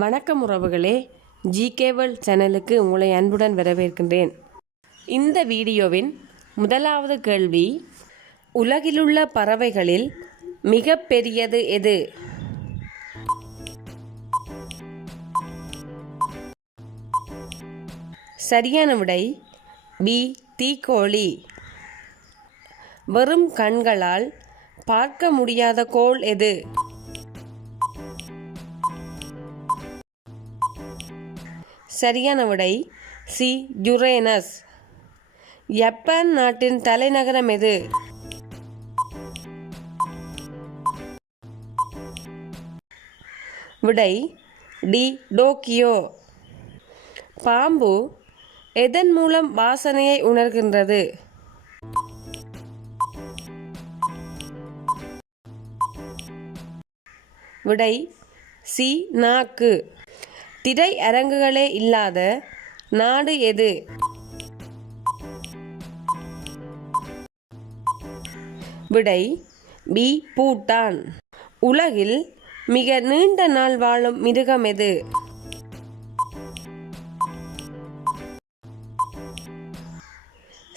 வணக்கம் உறவுகளே, GK world சேனலுக்கு உங்களை அன்புடன் வரவேற்கின்றேன். இந்த வீடியோவின் முதலாவது கேள்வி, உலகிலுள்ள பறவைகளில் மிக பெரியது எது? சரியான விடை பி, தீக்கோழி. வெறும் கண்களால் பார்க்க முடியாத கோள் எது? சரியான விடை சி, யுரேனஸ். ஜப்பான் நாட்டின் தலைநகரம் எது? விடை டி, டோக்கியோ. பாம்பு எதன் மூலம் வாசனையை உணர்கின்றது? விடை சி, நாக்கு. திரை அரங்குகளே இல்லாத நாடு எது? விடை பி, பூட்டான். உலகில் மிக நீண்ட நாள் வாழும் மிருகம் எது?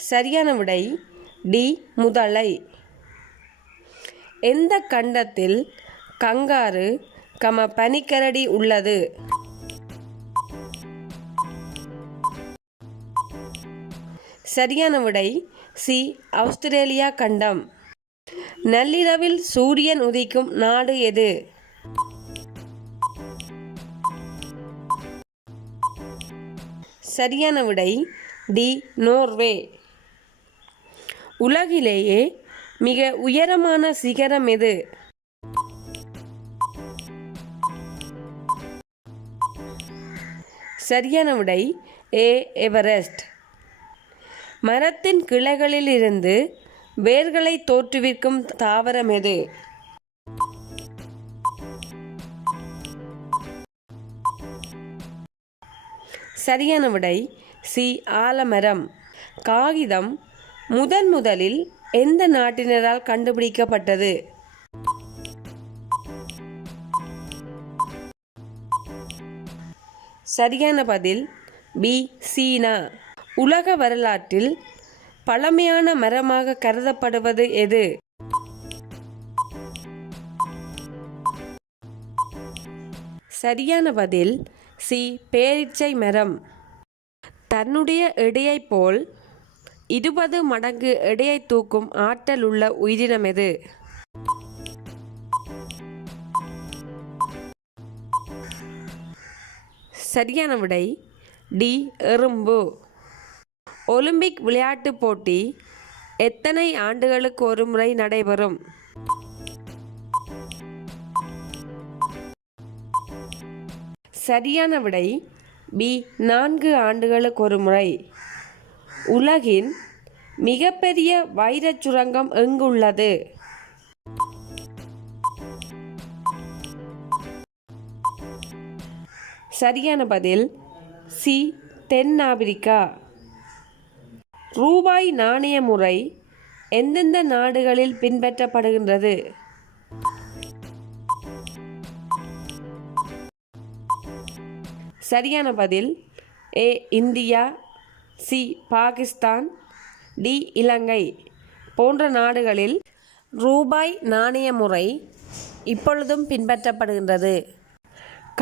சரியான விடை டி, முதலை. எந்த கண்டத்தில் கங்காரு பனிக்கரடி உள்ளது? சரியான விடை சி, ஆஸ்திரேலியா கண்டம். நள்ளிரவில் சூரியன் உதிக்கும் நாடு எது? சரியான விடை டி, நோர்வே. உலகிலேயே மிக உயரமான சிகரம் எது? சரியான விடை ஏ, எவரெஸ்ட். மரத்தின் கிளைகளில் இருந்து வேர்களை தோற்றுவிக்கும் தாவரம் எது? சரியான விடை சி, ஆலமரம். காகிதம் முதலில் எந்த நாட்டினரால் கண்டுபிடிக்கப்பட்டது? சரியான பதில் பி, சீனா. உலக வரலாற்றில் பழமையான மரமாக கருதப்படுவது எது? சரியான பதில் சி, பேரீச்சை மரம். தன்னுடைய எடையை போல் 20 மடங்கு எடையை தூக்கும் ஆற்றல் உள்ள உயிரினம் எது? சரியான விடை டி, எறும்பு. ஒலிம்பிக் விளையாட்டுப் போட்டி எத்தனை ஆண்டுகளுக்கு ஒரு முறை நடைபெறும்? சரியான விடை பி, 4 ஆண்டுகளுக்கு ஒரு முறை. உலகின் மிகப்பெரிய வைரச் சுரங்கம் எங்குள்ளது? சரியான பதில் சி, தென்னாப்பிரிக்கா. ரூபாய் நாணய முறை எந்தெந்த நாடுகளில் பின்பற்றப்படுகின்றது? சரியான பதில் ஏ, இந்தியா. சி, பாகிஸ்தான். டி, இலங்கை போன்ற நாடுகளில் ரூபாய் நாணய முறை இப்பொழுதும் பின்பற்றப்படுகின்றது.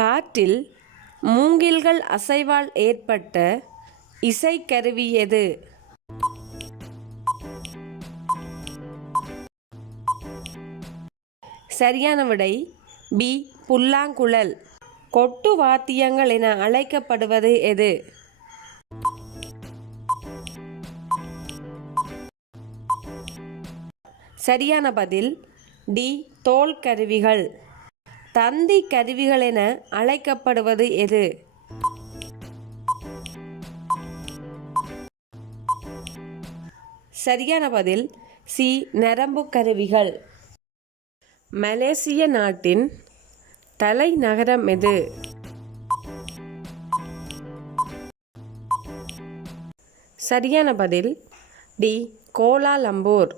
காற்றில் மூங்கில்கள் அசைவால் ஏற்பட்ட இசைக்கருவி எது? சரியான விடை பி, புல்லாங்குழல். கொட்டு வாத்தியங்கள் என அழைக்கப்படுவது எது? சரியான பதில் டி, தோல் கருவிகள். தந்தி கருவிகள் என அழைக்கப்படுவது எது? சரியான பதில் சி, நரம்பு கருவிகள். மலேசிய நாட்டின் தலைநகரம் எது? சரியான பதில் டி, கோலாலம்பூர்.